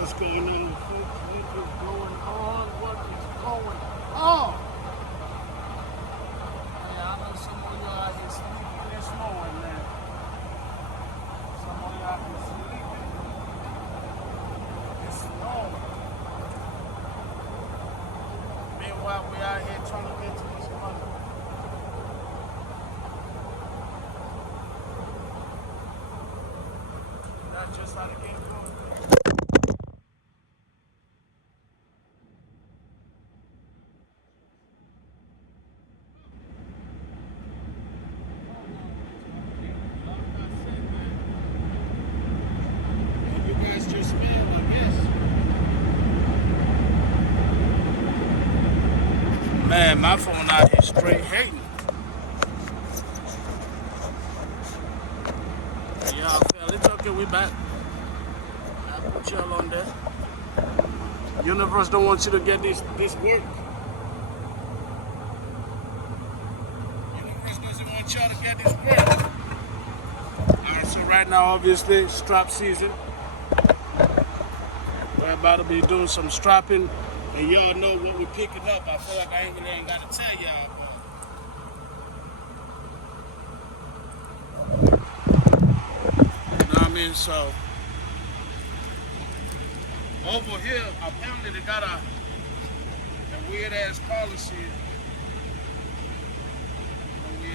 What's going on, folks? What is going on? What is going on? Hey, I know some of y'all out here sleeping and snoring, man. Some of y'all out here sleeping and snoring. Meanwhile, we out here trying to get to this money. That's just how the game goes. Man, my phone out here straight hating. Yeah, okay, it's okay, we back. I put y'all on there. Universe don't want you to get this work. Universe doesn't want y'all to get this work. Alright, so right now, obviously, strap season. We're about to be doing some strapping. And y'all know what we're picking up. I feel like I ain't got to tell y'all. You know what I mean? So, over here, apparently they got a weird ass policy. When we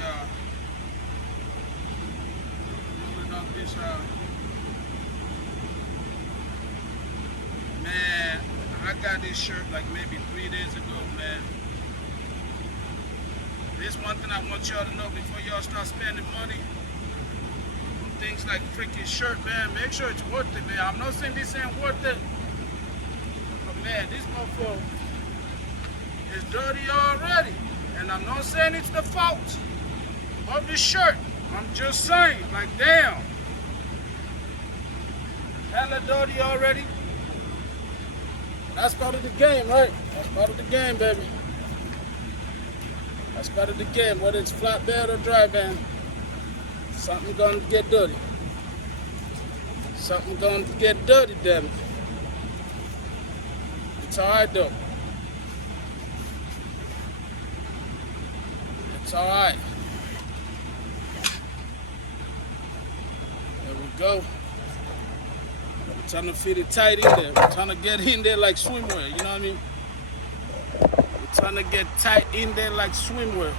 rolling up this, man. I got this shirt like maybe 3 days ago, man. This one thing I want y'all to know before y'all start spending money on things like freaking shirt, man. Make sure it's worth it, man. I'm not saying this ain't worth it, but man, this motherfucker is dirty already. And I'm not saying it's the fault of the shirt. I'm just saying, like, damn. Hella dirty already. That's part of the game, right? That's part of the game, baby. That's part of the game. Whether it's flatbed or dry van, something gonna get dirty. Something gonna get dirty, damn it. It's alright though. It's alright. There we go. We're trying to fit it tight in there. We're trying to get in there like swimwear, you know what I mean? We're trying to get tight in there like swimwear.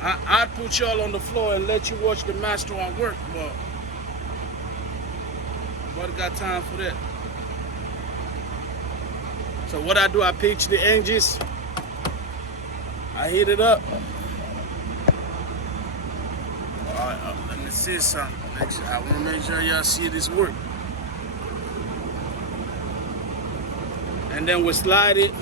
I'd put y'all on the floor and let you watch the master at work, but nobody got time for that. So what I do, I pitch the hinges, I heat it up. Alright, let me see something. I want to make sure y'all see this work. And then we slide it.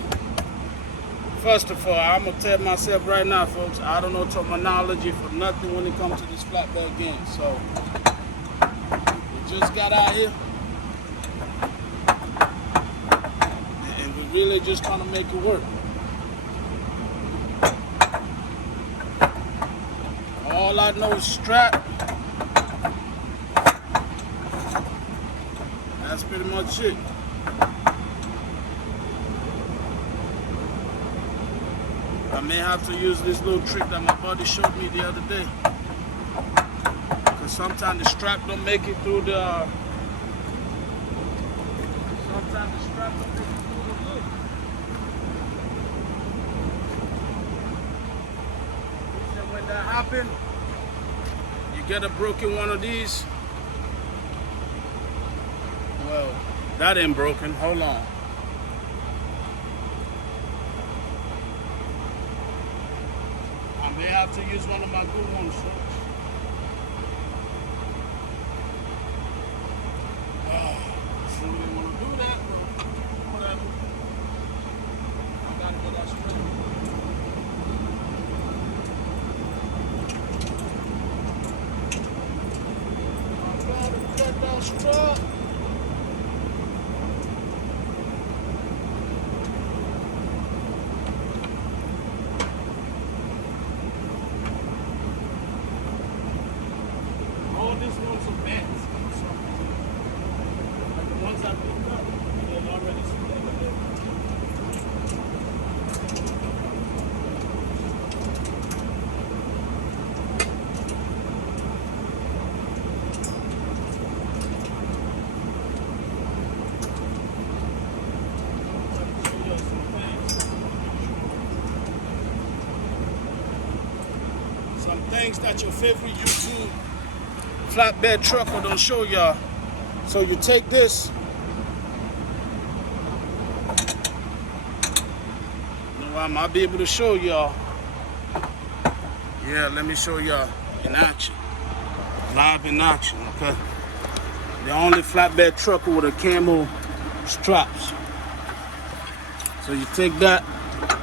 First of all, I'm going to tell myself right now, folks, I don't know terminology for nothing when it comes to this flatbed game. So, we just got out here. And we really just trying to make it work. All I know is strap. That's pretty much it. I may have to use this little trick that my buddy showed me the other day. Because sometimes the strap don't make it through the... Sometimes the strap don't make it through the loop. And when that happens, you get a broken one of these. Well, that ain't broken. Hold on. I may have to use one of my good ones, folks. I don't really want to do that, but whatever. I gotta get that straight. I gotta get that straight. things that your favorite YouTube flatbed trucker don't show y'all. So you take this. I might be able to show y'all. Yeah, let me show y'all in action. Live in action, okay? The only flatbed trucker with a camo straps. So you take that,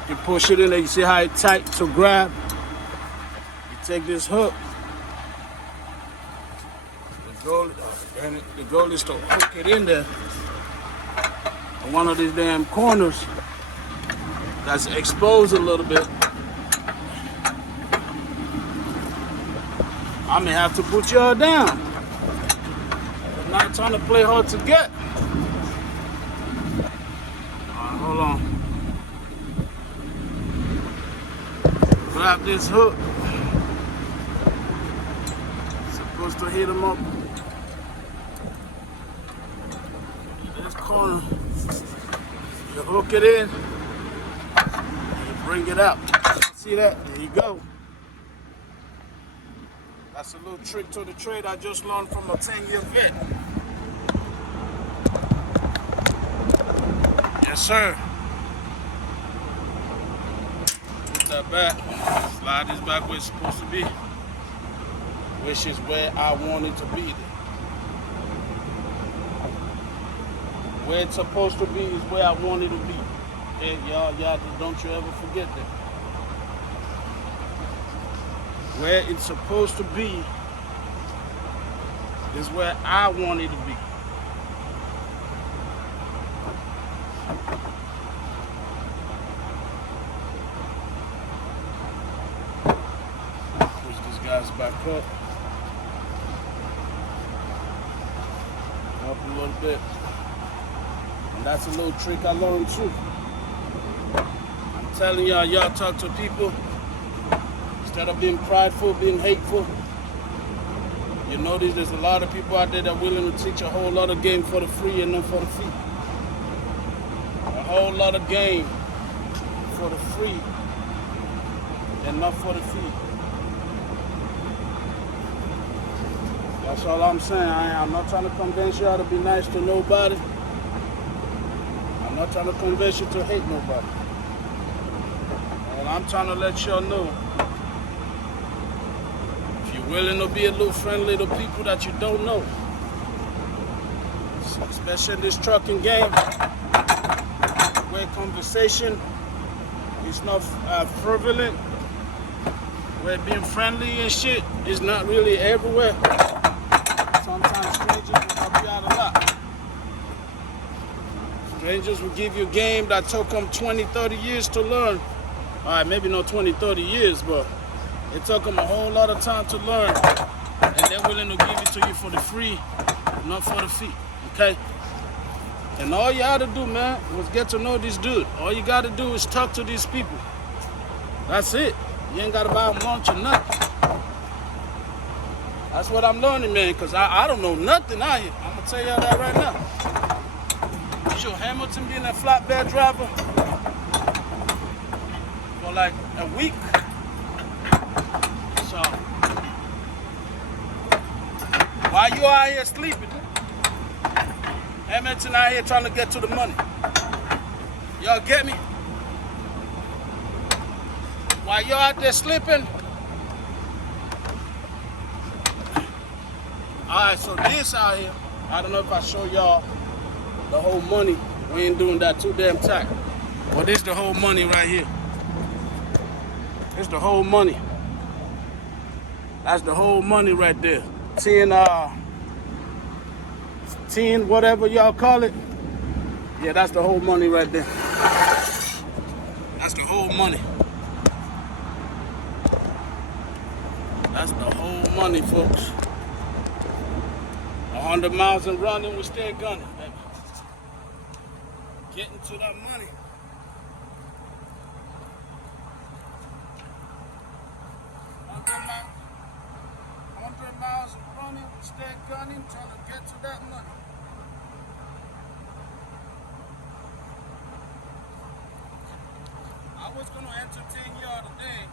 you push it in there, you see how it's tight to grab? You take this hook. The goal is to hook it in there. And one of these damn corners that's exposed a little bit. I may have to put y'all down. I'm not trying to play hard to get. Alright, hold on. Grab this hook. Supposed to hit him up. This corner. You hook it in. Bring it out. See that? There you go. That's a little trick to the trade I just learned from a 10-year vet. Yes, sir. Put that back. Slide this back where it's supposed to be. Which is where I want it to be. Where it's supposed to be is where I want it to be. Hey, y'all, don't you ever forget that. Where it's supposed to be is where I want it to be. Push these guys back up. Up a little bit. And that's a little trick I learned too. Telling y'all talk to people instead of being prideful, being hateful. You notice there's a lot of people out there that are willing to teach a whole lot of game for the free and not for the fee. A whole lot of game for the free and not for the fee. That's all I'm saying. I'm not trying to convince y'all to be nice to nobody. I'm not trying to convince you to hate nobody. I'm trying to let y'all know, if you're willing to be a little friendly to people that you don't know, especially in this trucking game, where conversation is not prevalent, where being friendly and shit is not really everywhere. Sometimes strangers will help you out a lot. Strangers will give you a game that took them 20, 30 years to learn. All right, maybe not 20, 30 years, but it took them a whole lot of time to learn. And they're willing to give it to you for the free, not for the fee, okay? And all you had to do, man, was get to know this dude. All you got to do is talk to these people. That's it. You ain't got to buy them lunch or nothing. That's what I'm learning, man, because I don't know nothing out here. I'm going to tell y'all that right now. Sure, Hamilton being a flatbed driver for like a week. So, while you out here sleeping, Hamilton out here trying to get to the money. Y'all get me? While you're out there sleeping. Alright, so this out here, I don't know if I show y'all the whole money. We ain't doing that too damn tight. But this the whole money right here. This the whole money. That's the whole money right there. 10 whatever y'all call it. Yeah, that's the whole money right there. That's the whole money. That's the whole money, folks. 100 miles and running, we stay gunning, baby. Getting to that money. 100 miles and running, we stay gunning, trying to get to that money. I was going to entertain y'all today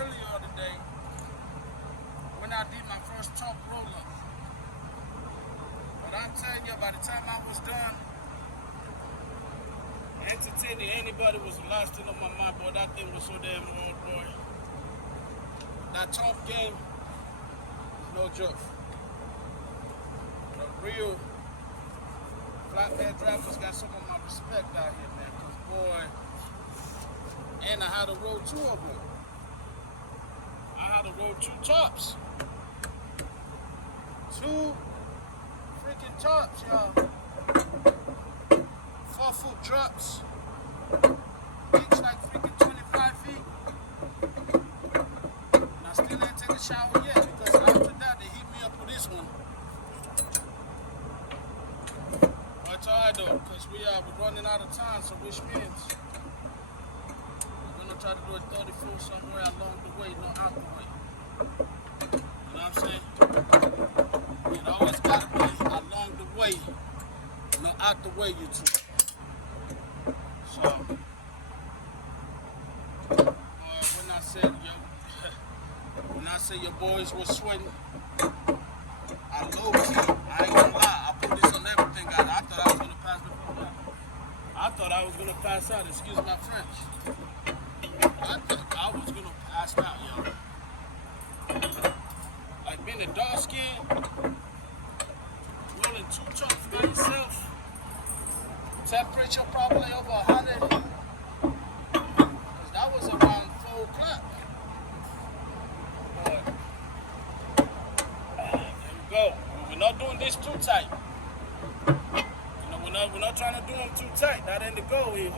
earlier today when I did my first top roll-up. But I'm telling you, by the time I was done entertaining anybody was the last thing on my mind, boy. That thing was so damn hard, boy. That top game, no joke. The real flatbed drivers got some of my respect out here, man. Cause boy, and I had to roll two of them. I had to roll two tops. Two freaking tops, y'all. 4-foot drops. Each like freaking 25 feet. And I still ain't taken a shower yet because after that they hit me up with this one. But it's alright though, because we're running out of time, so which means we're gonna try to do a 34 somewhere along the way, not out the way. You know what I'm saying? It always gotta be along the way, not out the way, you two. So, when I say your boys were sweating, I low key, I ain't gonna lie, I put this on everything. I thought I was gonna pass before that. I thought I was gonna pass out, excuse my French. I thought I was gonna pass out, yo. Like being a dark skin, rolling two trucks by yourself, temperature probably over 100. Cause that was around 4 o'clock. But there we go. We're not doing this too tight. You know, we're not trying to do them too tight. That ain't the goal here.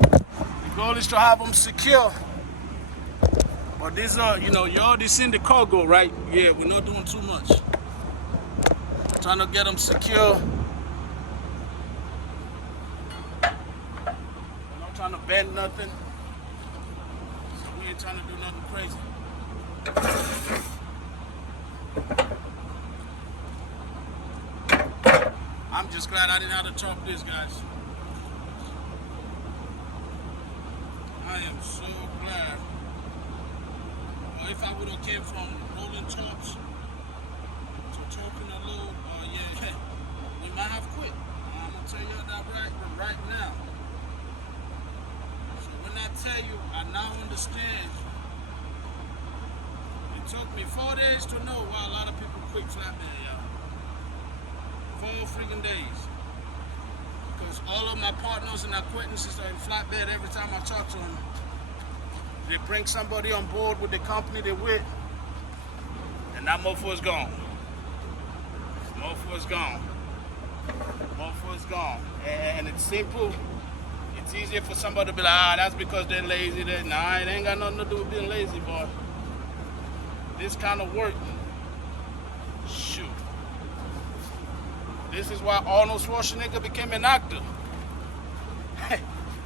The goal is to have them secure. But these are, you know, you already seen the cargo, right? Yeah, we're not doing too much. Trying to get them secure. We're not trying to bend nothing. We ain't trying to do nothing crazy. I'm just glad I didn't have to chop this, guys. I am so glad. Well, if I would have came from rolling tops to talking a load, yeah, we might have quit. I'm gonna tell you that right now. So when I tell you, I now understand. It took me 4 days to know why a lot of people quit flatbed, y'all. 4 freaking days. Because all of my partners and acquaintances are in flatbed. Every time I talk to them, they bring somebody on board with the company they're with, and that mofo is gone. Mofo is gone. Mofo is gone. And it's simple. It's easier for somebody to be like, that's because they're lazy. Nah, it ain't got nothing to do with being lazy, boy. This kind of work, shoot. This is why Arnold Schwarzenegger became an actor.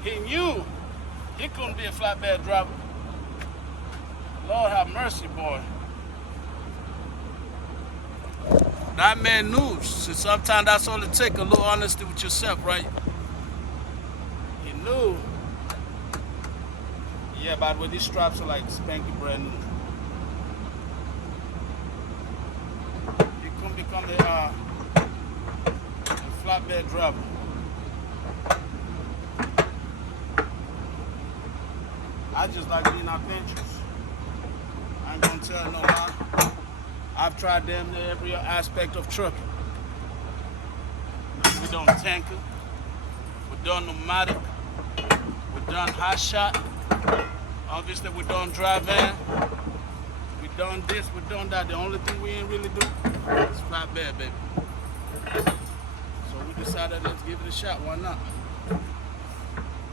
He knew he couldn't be a flatbed driver. Lord have mercy, boy. That man knew. So sometimes that's all it takes, a little honesty with yourself, right? He knew. Yeah, by the way, these straps are like spanky brand new. He couldn't become a flatbed driver. I just like being adventurous. I ain't gonna tell no lie. I've tried damn near every aspect of trucking. We done tanker, we done pneumatic, we done high shot. Obviously we done dry van. We done this, we done that. The only thing we ain't really do is flatbed, baby. So we decided let's give it a shot. Why not?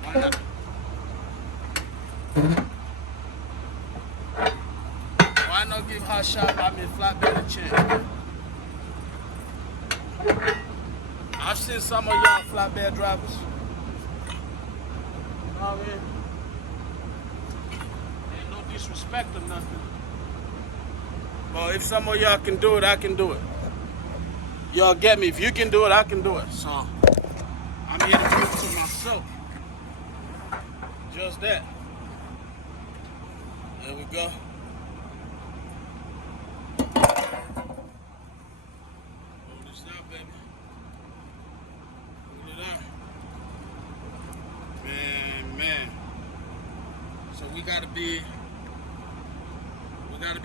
Why not? Why not give hot shot, flatbed a chance? I've seen some of y'all flatbed drivers. You know what I mean? Ain't no disrespect or nothing. But if some of y'all can do it, I can do it. Y'all get me? If you can do it, I can do it. So I'm here to prove to myself just that. There we go. Hold this up, baby. Hold it up. Man. So we gotta be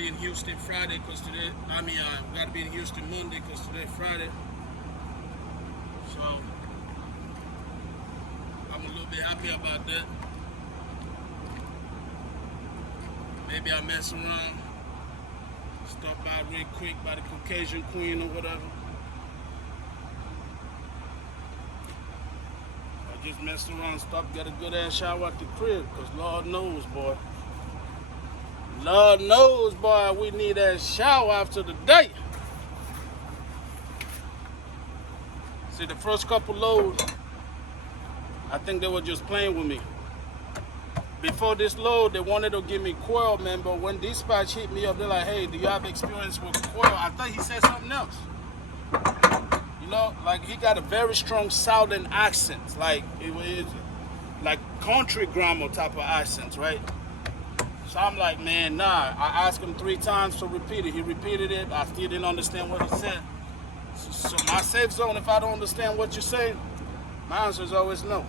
in Houston Friday because today, we gotta be in Houston Monday because today Friday. So I'm a little bit happy about that. Maybe I'll mess around, stop by real quick by the Caucasian Queen or whatever. Or just mess around, stop, get a good ass shower at the crib, because Lord knows, boy. Lord knows, boy, we need that shower after the day. See, the first couple loads, I think they were just playing with me. Before this load, they wanted to give me quail, man, but when dispatch hit me up, they're like, hey, do you have experience with quail? I thought he said something else. You know, like he got a very strong southern accent, like it was like country grammar type of accents, right? So I'm like, man, nah. I asked him 3 times to repeat it. He repeated it. I still didn't understand what he said. So my safe zone, if I don't understand what you're saying, my answer is always no.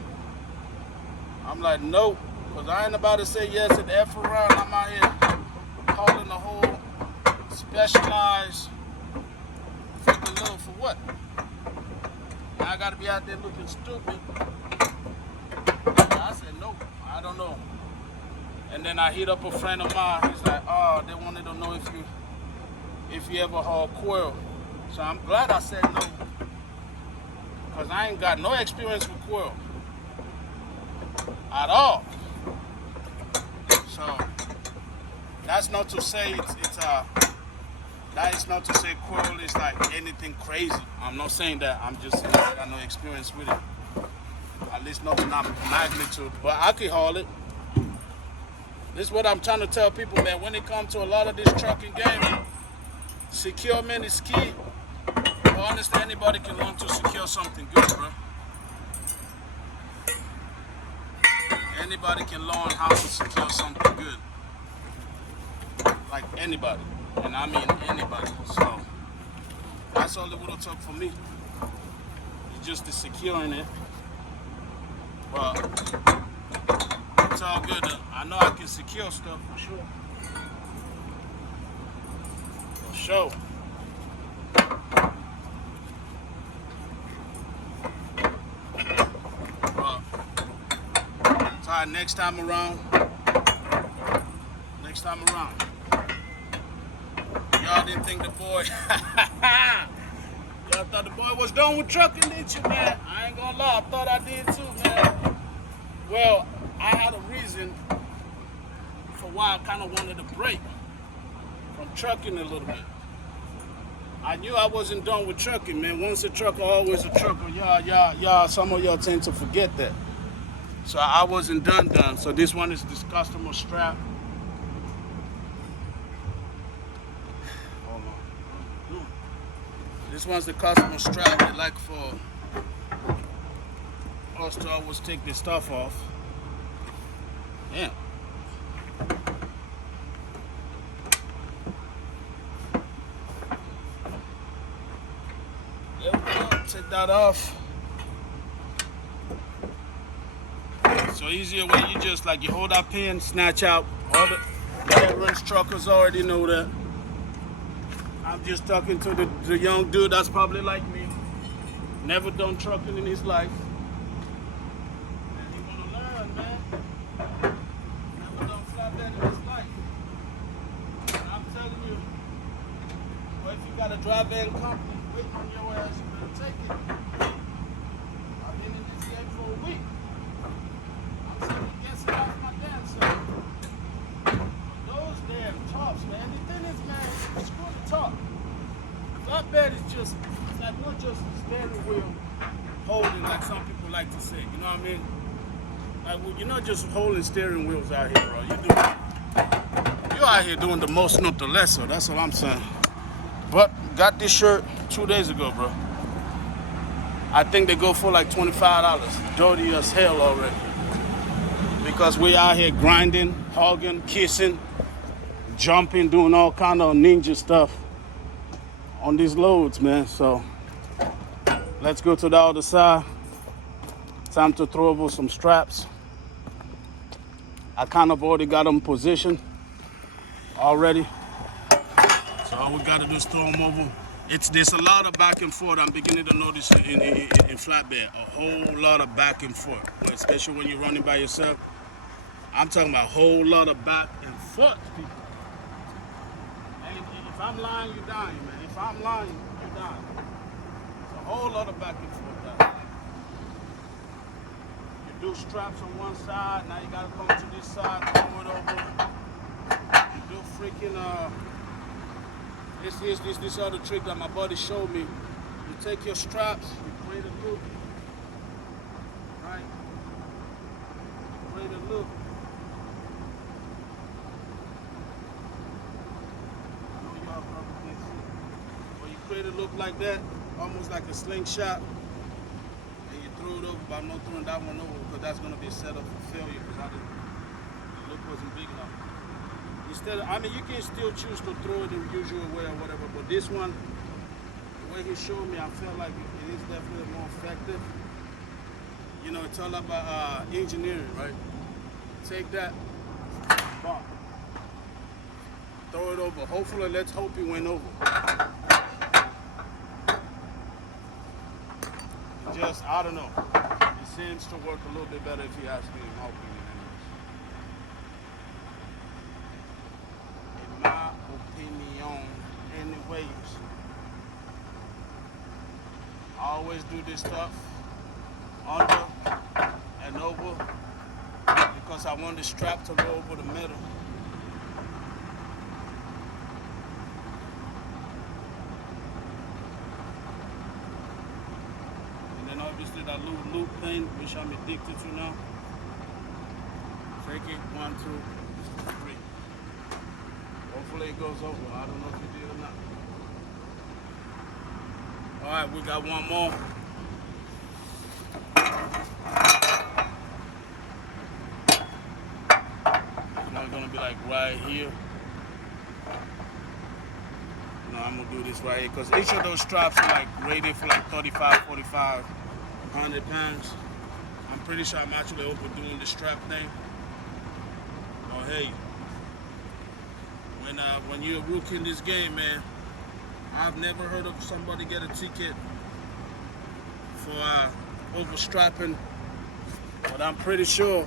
I'm like, no. Because I ain't about to say yes and F around. I'm out here calling the whole specialized freaking load for what? Now I got to be out there looking stupid. I said, no, I don't know. And then I hit up a friend of mine. He's like, oh, they wanted to know if you ever haul quail. So I'm glad I said no. Because I ain't got no experience with quail. At all. So that's not to say that is not to say quail is like anything crazy. I'm not saying that. I'm just saying I got no experience with it. At least not in that magnitude. But I can haul it. This is what I'm trying to tell people, man. When it comes to a lot of this trucking game, securement is key. But honestly, anybody can learn to secure something good, bro. Anybody can learn how to secure something good. Like anybody. And I mean anybody. So that's all it would have took for me. It's just the securing it. But it's all good. I know I can secure stuff for sure. For sure. Next time around, y'all didn't think the boy, y'all thought the boy was done with trucking, didn't you, man? I ain't gonna lie, I thought I did too, man. Well, I had a reason for why I kind of wanted to break from trucking a little bit. I knew I wasn't done with trucking, man. Once a trucker, always a trucker. Y'all, some of y'all tend to forget that. So I wasn't done. So this one is this customer strap. Hold on. This one's the customer strap. They like for us to always take this stuff off. Yeah. There we go. Take that off. So easier way, you just like you hold that pin, snatch out all the veterans truckers already know that. I'm just talking to the young dude that's probably like me, never done trucking in his life. And he wanna learn, man. Never done flatbed in his life. And I'm telling you, well, if you got a dry van company waiting on your ass, you better take it. I've been in this game for a week. Flatbed is just like not just a steering wheel holding like some people like to say. You know what I mean? Like well, you're not just holding steering wheels out here, bro. You're out here doing the most, not the lesser. That's what I'm saying. But got this shirt 2 days ago, bro. I think they go for like $25. Dirty as hell already. Because we out here grinding, hogging, kissing, jumping, doing all kind of ninja stuff on these loads, man. So let's go to the other side. Time to throw over some straps. I kind of already got them positioned already. So all we gotta do is throw them over. There's a lot of back and forth. I'm beginning to notice in flatbed, a whole lot of back and forth, especially when you're running by yourself. I'm talking about a whole lot of back and forth, people. And if I'm lying, you're dying, man. If I'm lying, you're dying. It's a whole lot of back and forth. You do straps on one side, now you gotta come to this side, throw it over. You do freaking this other trick that my buddy showed me. You take your straps, you create a loop, right? You create a loop. I know y'all probably can't see. But you create a loop like that, almost like a slingshot, and you throw it over. But I'm not throwing that one over because that's gonna be a setup for failure because the loop wasn't big enough. Instead of, I mean, you can still choose to throw it the usual way or whatever, but this one, the way he showed me, I felt like it is definitely more effective. You know, it's all about engineering, right? Take that, bomb, throw it over. Hopefully, let's hope it went over. Just, I don't know. It seems to work a little bit better if you ask me, in my opinion. Anyways, I always do this stuff under and over because I want the strap to go over the middle. And then obviously that little loop thing, which I'm addicted to now. Take it, 1, 2, 3. Hopefully it goes over. I don't know if it did or not. All right, we got one more. It's not gonna be like right here. No, I'm gonna do this right here because each of those straps are like rated for like 35, 45, 100 pounds. I'm pretty sure I'm actually overdoing the strap thing. Oh, hey. When you're a rookie in this game, man, I've never heard of somebody get a ticket for overstrapping, but I'm pretty sure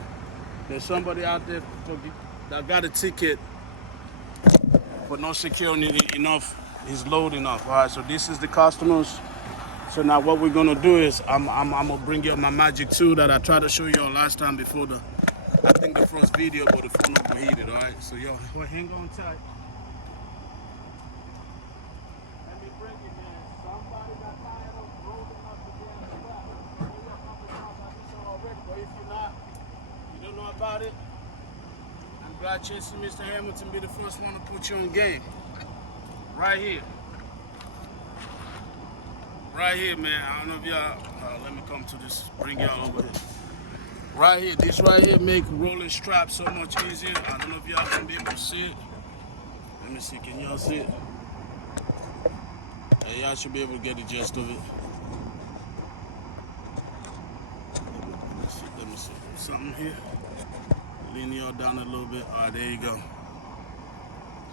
there's somebody out there that got a ticket for not securing enough his load enough. All right, so this is the customers. So now what we're gonna do is I'm gonna bring you my magic tool that I tried to show y'all last time before I think the first video, but the phone overheated. All right, so y'all hang on tight. About it. I'm glad chasing Mr. Hamilton be the first one to put you on game. Right here. Right here, man. I don't know if y'all, let me come to this, bring y'all over here. Right here, this right here make rolling straps so much easier. I don't know if y'all can be able to see it. Let me see, can y'all see it? Hey, y'all should be able to get the gist of it. Let me see. Something here. Lean y'all down a little bit. All right, there you go.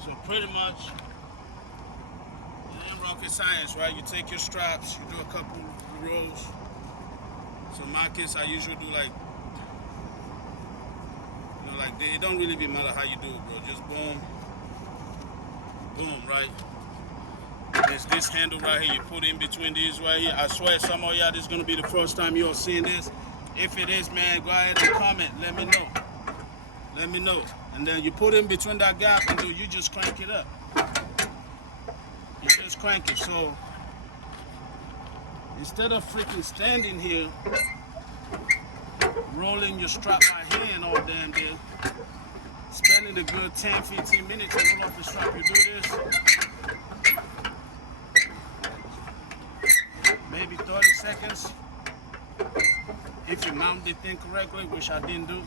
So pretty much, it ain't rocket science, right? You take your straps, you do a couple rows. So in my case, I usually do like, you know, like it don't really matter how you do it, bro. Just boom, boom, right? There's this handle right here. You put in between these right here. I swear, some of y'all, this is gonna be the first time you're seeing this. If it is, man, go ahead and comment. Let me know. Let me know. And then you put in between that gap and you just crank it up. You just crank it. So instead of freaking standing here, rolling your strap by hand all damn day, spending a good 10, 15 minutes to roll off the strap, you do this. Maybe 30 seconds. If you mount the thing correctly, which I didn't do.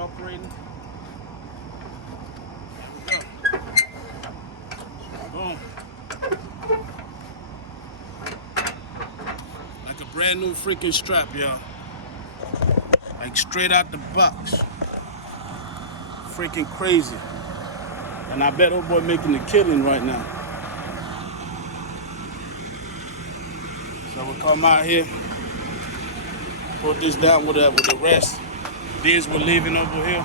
cooperating. There we go. Boom. Like a brand new freaking strap, y'all. Like straight out the box. Freaking crazy. And I bet old boy making a killing right now. So we'll come out here, put this down with the rest. These we're leaving over here.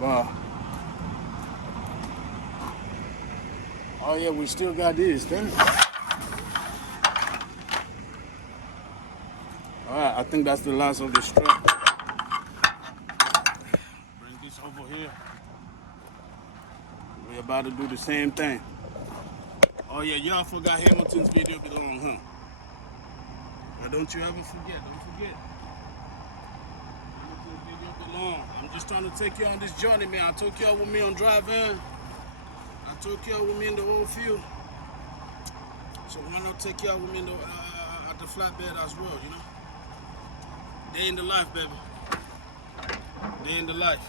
Wow. Oh yeah, we still got this, damn it. Alright, I think that's the last of the strap. Bring this over here. We're about to do the same thing. Oh yeah, y'all forgot Hamilton's video belong, huh? Well, don't you ever forget, don't forget. Hamilton's video belong. I'm just trying to take you on this journey, man. I took y'all with me on drive-in. I took y'all with me in the old field. So why not take y'all with me in the, at the flatbed as well, you know? Day in the life, baby. Day in the life.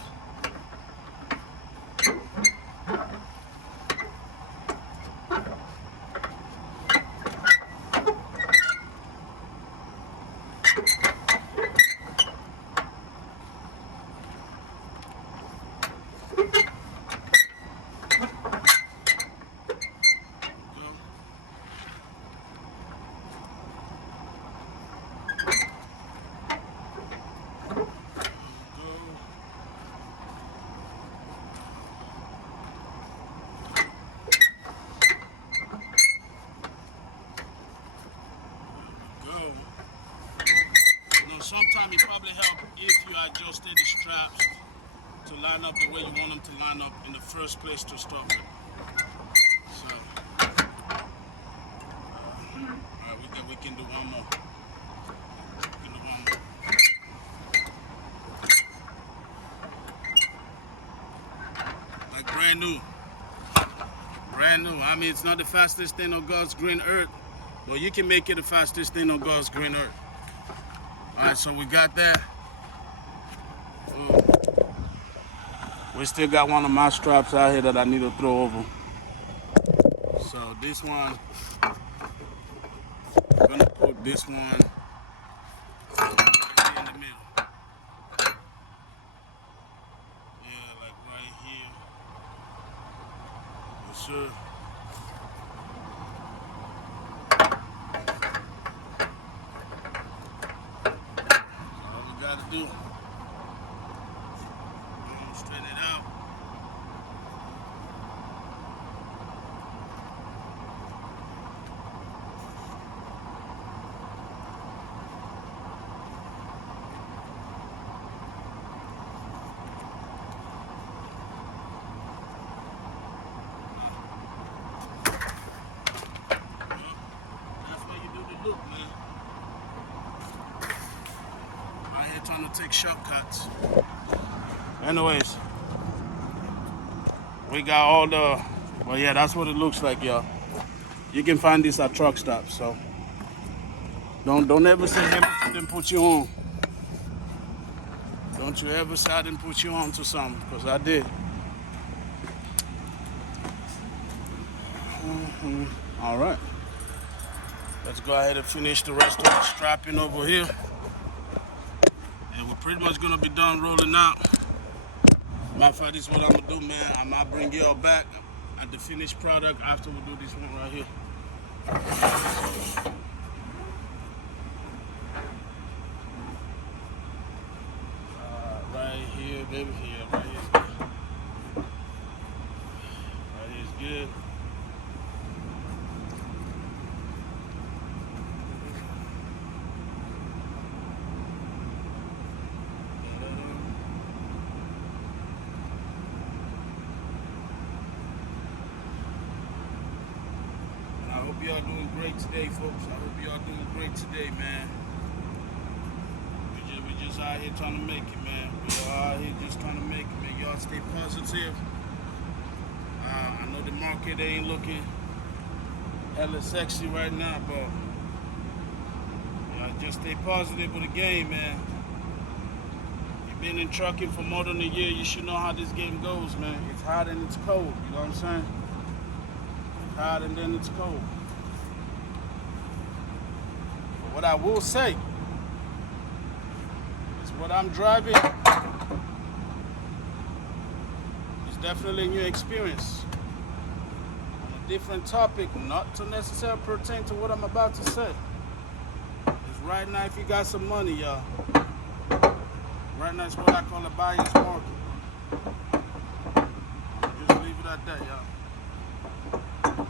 Sometimes it probably helps if you adjusted the straps to line up the way you want them to line up in the first place to start with. So, alright, we can do one more. We can do one more. Like brand new. Brand new. I mean, it's not the fastest thing on God's green earth, but you can make it the fastest thing on God's green earth. Alright, so we got that. Ooh. We still got one of my straps out here that I need to throw over. So this one, I'm gonna put this one right in the middle. Yeah, like right here. Yes, sir. Do. Straighten it out. That's why you do the look, man. Trying to take shortcuts. Anyways, we got all the, well yeah, that's what it looks like, y'all. You can find this at truck stops, so don't ever say Hamilton didn't put you on. Don't you ever say I didn't put you on to something, because I did. All right, let's go ahead and finish the rest of the strapping over here. We're pretty much gonna be done rolling out. Matter of fact, this is what I'm gonna do, man. I might bring y'all back at the finished product after we do this one right here. Right here, baby. Yeah, right here is good. Right here is good. I hope y'all doing great today, folks. I hope y'all doing great today, man. We just out here trying to make it, man. We are out here just trying to make it, man. Y'all stay positive. I know the market ain't looking hella sexy right now, but y'all just stay positive with the game, man. You've been in trucking for more than a year. You should know how this game goes, man. It's hot and it's cold. You know what I'm saying? It's hot and then it's cold. But what I will say is what I'm driving is definitely a new experience. On a different topic, not to necessarily pertain to what I'm about to say. Because right now, if you got some money, y'all, right now it's what I call a buyer's market. I'm just leave it at that, y'all.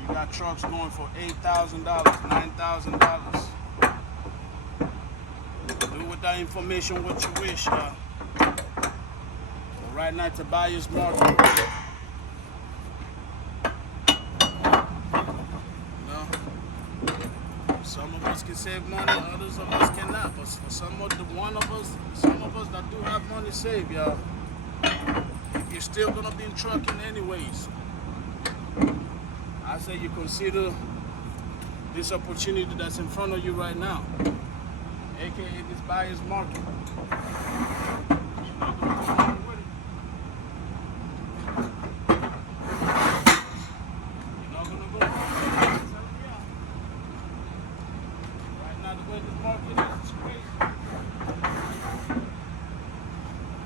You got trucks going for $8,000, $9,000. Do with that information what you wish, y'all. But right now it's a buyer's market. You know? Some of us can save money, others of us cannot. But for some of us that do have money saved, y'all, you're still gonna be in trucking anyways. I say you consider this opportunity that's in front of you right now, aka this buyer's market. You're not gonna go right now. The way this market is, it's crazy.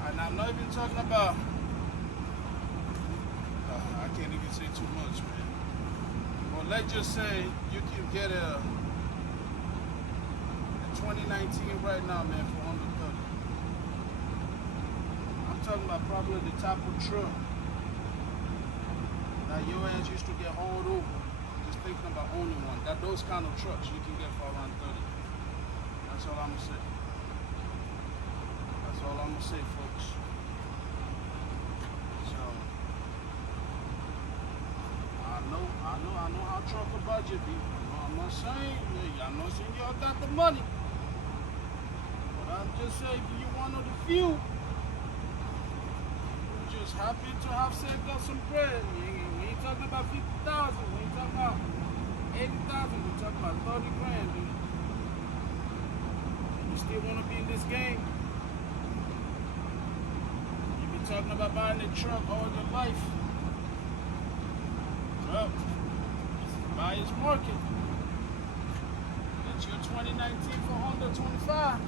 And I'm not even talking about. I can't even say too much, man. Well, let's just say you can get a 2019 right now, man, for under 30. I'm talking about probably the type of truck that your ass used to get hauled over. Just thinking about owning one. Those kind of trucks you can get for around 30. That's all I'm gonna say. That's all I'm gonna say, folks. So I know how trucker budget be. I'm not saying y'all got the money. But I'm just saying you're one of the few who just happen to have saved up some bread. We ain't talking about 50,000, we ain't talking about 80,000, we're talking about 30 grand, dude. You still wanna be in this game? You've been talking about buying a truck all your life. Well, this is buyer's market. It's your 2019 for under 25.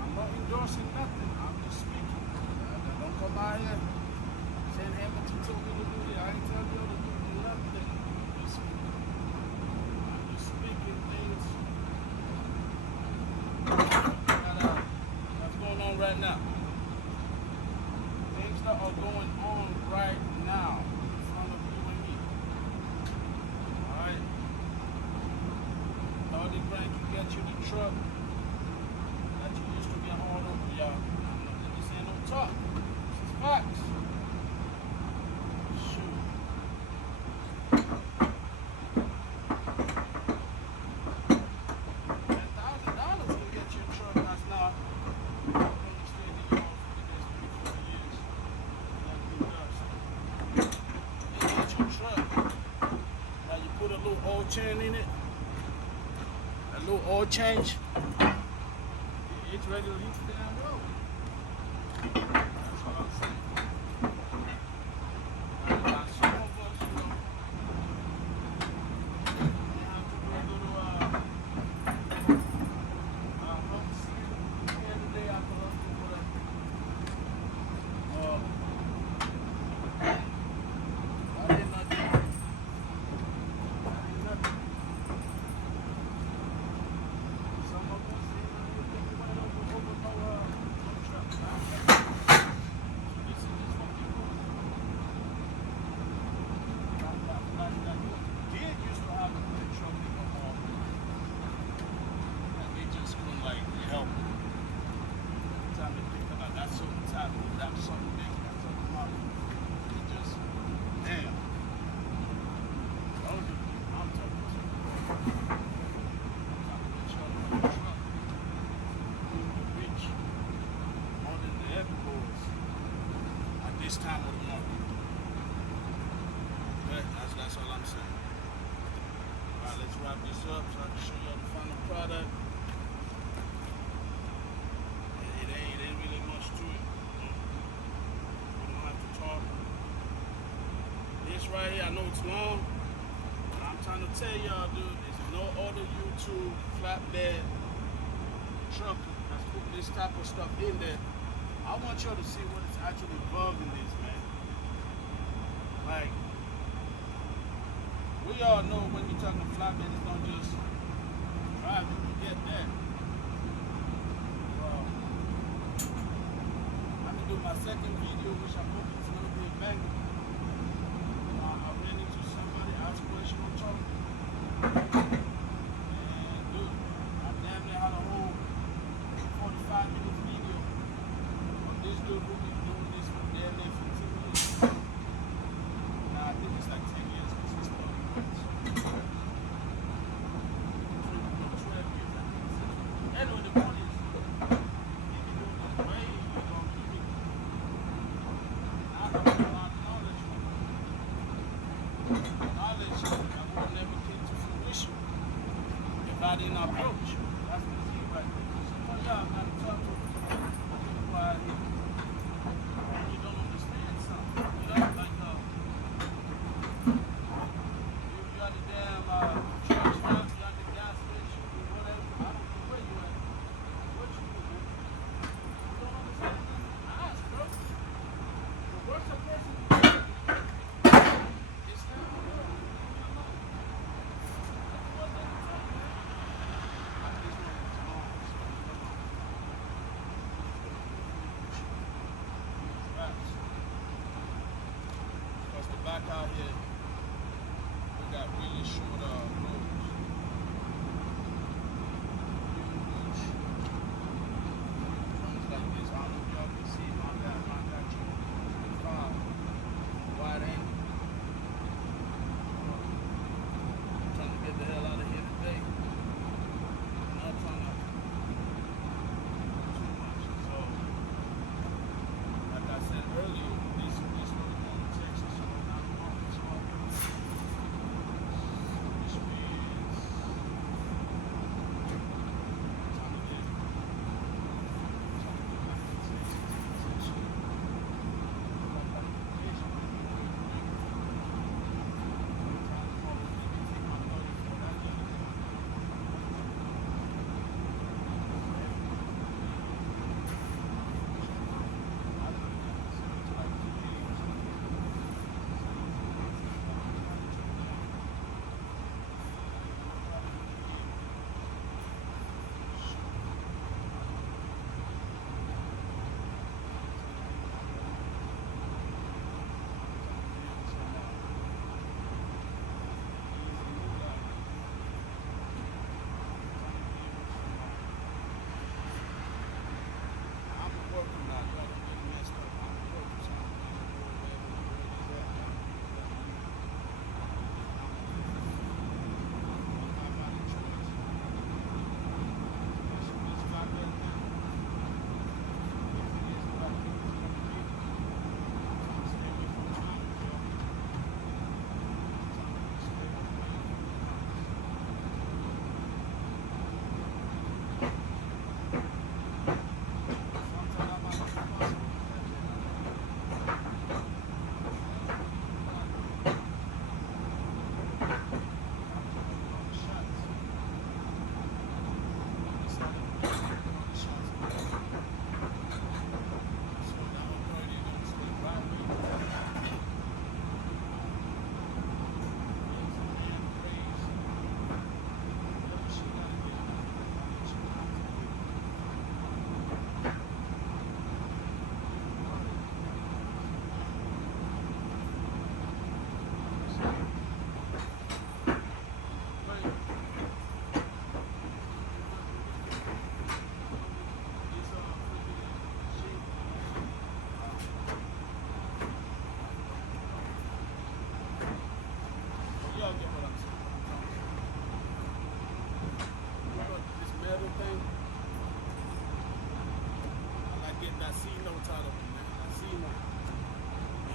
I'm not endorsing nothing. I'm just speaking. Don't come out here saying Hamilton told me to do it. I ain't telling you to do nothing. I'm just speaking things that's going on right now. Things that are going on right now. Get you the truck that you used to get hauled over, y'all. This ain't no talk. This is facts. Shoot. $10,000 can get you a truck that's not understanding you all for the next 3-4 years. They get you a truck. Now you put a little oil chain in it. A little oil change, it's ready to leave the damn road. That's what I'm saying. Now some of us, you know, they have to go to home see every day after hustle, whatever. That ain't nothing. This time of the month. But that's all I'm saying. Alright, let's wrap this up so I can show you right here. I know it's long. But I'm trying to tell y'all, dude, there's no other YouTube flatbed truck that's putting this type of stuff in there. I want y'all to see what is actually involved in this, man. Like, we all know when you're talking flatbed, it's not just driving. You get that. I'm gonna do my second video, which I'm hoping is gonna be a banger. I ran into somebody, asked a question on top. And dude, I damn near had a whole 45-minute video of this dude who been doing this for damn near 15 years. Nah, I think it's like 10 years because he's still doing it. 12 years, I think. Anyway, the point is, he been doing this way long. I don't know a lot of knowledge that would never came to fruition if I didn't approach. That's the thing right there. Some of y'all got to talk to people out here when you don't understand something. You know, like you got the damn truck stop, you got the gas station, whatever. I don't know where you at. What you do, man? You don't understand something? Ask, bro. The worst a person can do is stand up. Because the back out here, we got really short roads. Things like this, I don't know if y'all can see my got you 5 wide angle. I'm trying to get the hell out of here today. I'm not trying to do too much. So, like I said earlier, this road going to Texas, so not long. It's hard. Which means trying to get back to Texas.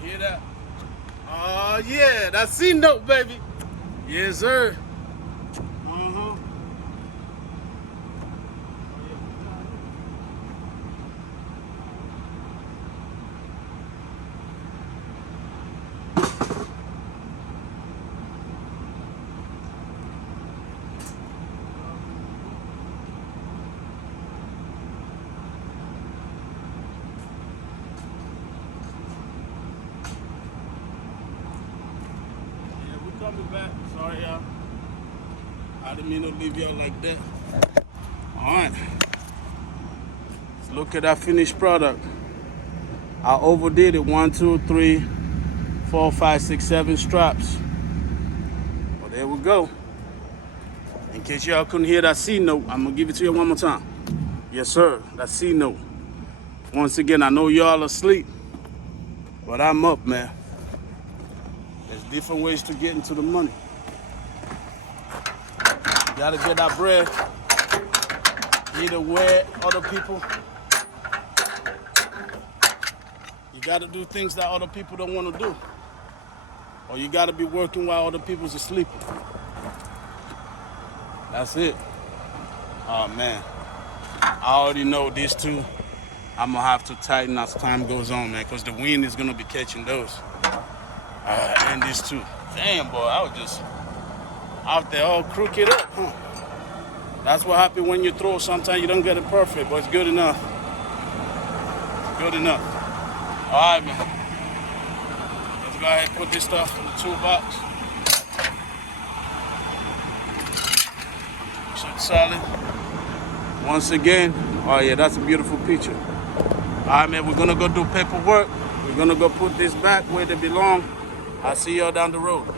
Hear that? Oh yeah, that's C note, baby. Yes, sir. I'll be back. Sorry, y'all. I didn't mean to leave y'all like that. All right. Let's look at that finished product. I overdid it. 1, 2, 3, 4, 5, 6, 7 straps. Well, there we go. In case y'all couldn't hear that C note, I'm gonna give it to you one more time. Yes, sir. That C note. Once again, I know y'all asleep, but I'm up, man. There's different ways to get into the money. You gotta get that bread. Either way, other people. You gotta do things that other people don't want to do. Or you gotta be working while other people's asleep. That's it. Oh man. I already know these two. I'm gonna have to tighten as time goes on, man, because the wind is gonna be catching those. And these two. Damn, boy, I was just out there all crooked up, huh? That's what happens when you throw. Sometimes you don't get it perfect, but it's good enough. Good enough. All right, man. Let's go ahead and put this stuff in the toolbox. So it's solid. Once again, oh yeah, that's a beautiful picture. All right, man, we're gonna go do paperwork. We're gonna go put this back where they belong. I'll see y'all down the road.